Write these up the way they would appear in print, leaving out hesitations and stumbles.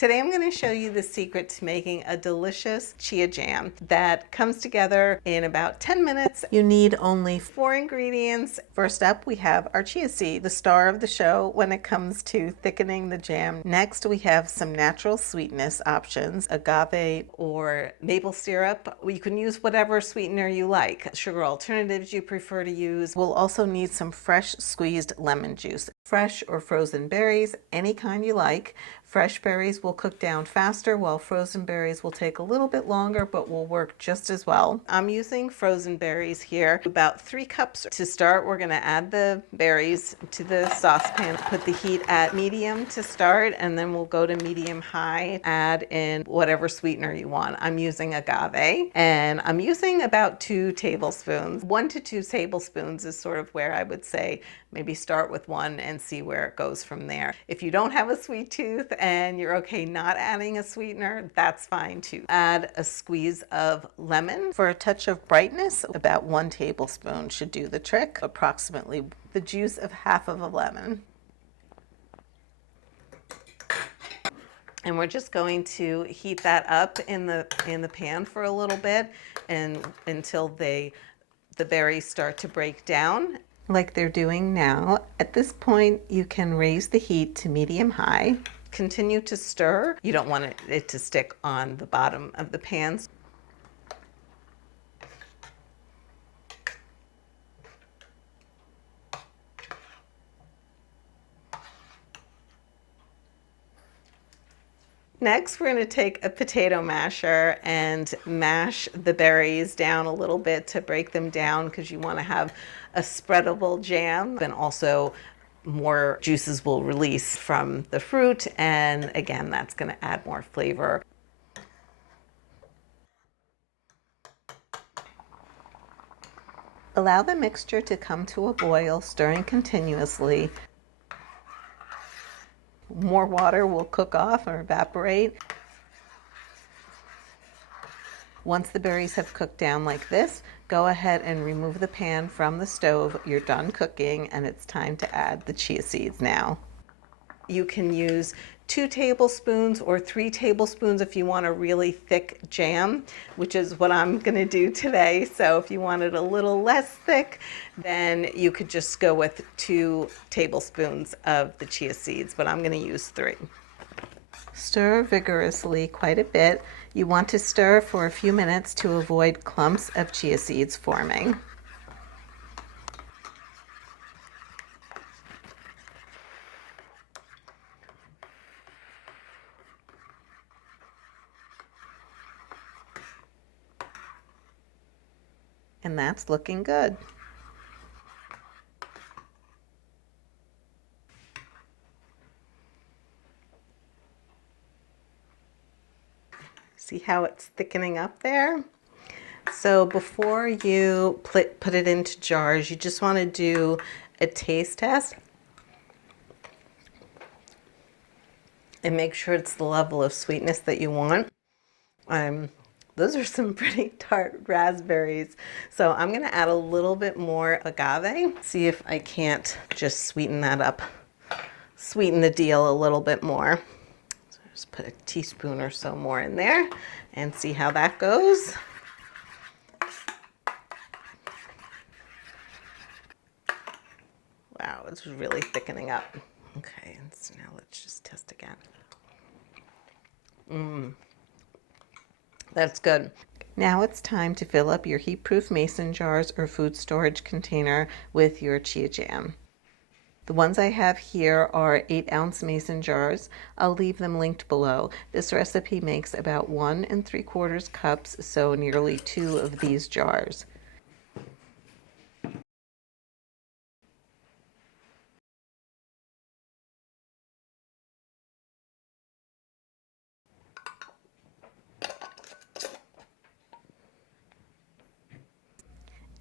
Today I'm going to show you the secret to making a delicious chia jam that comes together in about 10 minutes. You need only 4 ingredients. First up, we have our chia seed, the star of the show when it comes to thickening the jam. Next, we have some natural sweetness options, agave or maple syrup. You can use whatever sweetener you like, sugar alternatives you prefer to use. We'll also need some fresh squeezed lemon juice, fresh or frozen berries, any kind you like. Fresh berries will cook down faster, while frozen berries will take a little bit longer, but will work just as well. I'm using frozen berries here, about 3 cups. To start, we're gonna add the berries to the saucepan, put the heat at medium to start, and then we'll go to medium-high, add in whatever sweetener you want. I'm using agave, and I'm using about 2 tablespoons. 1 to 2 tablespoons is sort of where I would say maybe start with 1 and see where it goes from there. If you don't have a sweet tooth and you're okay not adding a sweetener, that's fine too. Add a squeeze of lemon. For a touch of brightness, about 1 tablespoon should do the trick, approximately the juice of half of a lemon. And we're just going to heat that up in the pan for a little bit and until the berries start to break down like they're doing now. At this point, you can raise the heat to medium-high. Continue to stir. You don't want it to stick on the bottom of the pan. Next, we're going to take a potato masher and mash the berries down a little bit to break them down because you want to have a spreadable jam. And also more juices will release from the fruit, and again, that's going to add more flavor. Allow the mixture to come to a boil, stirring continuously. More water will cook off or evaporate. Once the berries have cooked down like this, go ahead and remove the pan from the stove. You're done cooking, and it's time to add the chia seeds now. You can use 2 tablespoons or 3 tablespoons if you want a really thick jam, which is what I'm gonna do today. So if you want it a little less thick, then you could just go with 2 tablespoons of the chia seeds, but I'm gonna use 3. Stir vigorously quite a bit. You want to stir for a few minutes to avoid clumps of chia seeds forming. And that's looking good. See how it's thickening up there? So before you put it into jars, you just want to do a taste test and make sure it's the level of sweetness that you want. Those are some pretty tart raspberries. So I'm gonna add a little bit more agave. See if I can't just sweeten that up, sweeten the deal a little bit more. So just put a teaspoon or so more in there and see how that goes. Wow, it's really thickening up. Okay, so now let's just test again. That's good. Now it's time to fill up your heat-proof mason jars or food storage container with your chia jam. The ones I have here are 8-ounce mason jars. I'll leave them linked below. This recipe makes about 1 3/4 cups, so nearly 2 of these jars.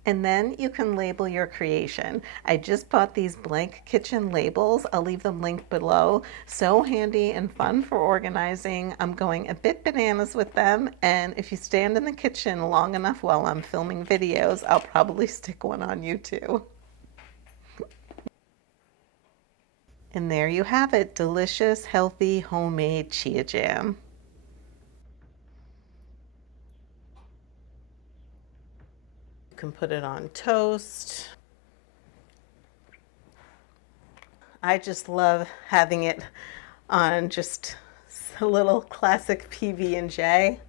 And then you can label your creation. I just bought these blank kitchen labels. I'll leave them linked below. So handy and fun for organizing. I'm going a bit bananas with them, and if you stand in the kitchen long enough while I'm filming videos, I'll probably stick one on you too. And there you have it, delicious, healthy, homemade chia jam. You can put it on toast. I just love having it on just a little classic PB&J.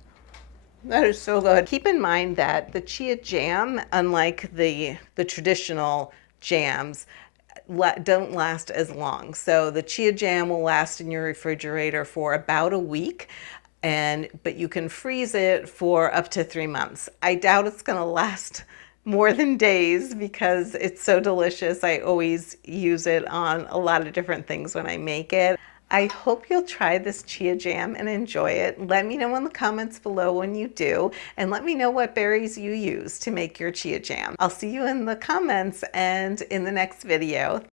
That is so good. Keep in mind that the chia jam, unlike the traditional jams, don't last as long. So the chia jam will last in your refrigerator for about a week, but you can freeze it for up to 3 months. I doubt it's going to last more than days because it's so delicious. I always use it on a lot of different things when I make it. I hope you'll try this chia jam and enjoy it. Let me know in the comments below when you do, and let me know what berries you use to make your chia jam. I'll see you in the comments and in the next video.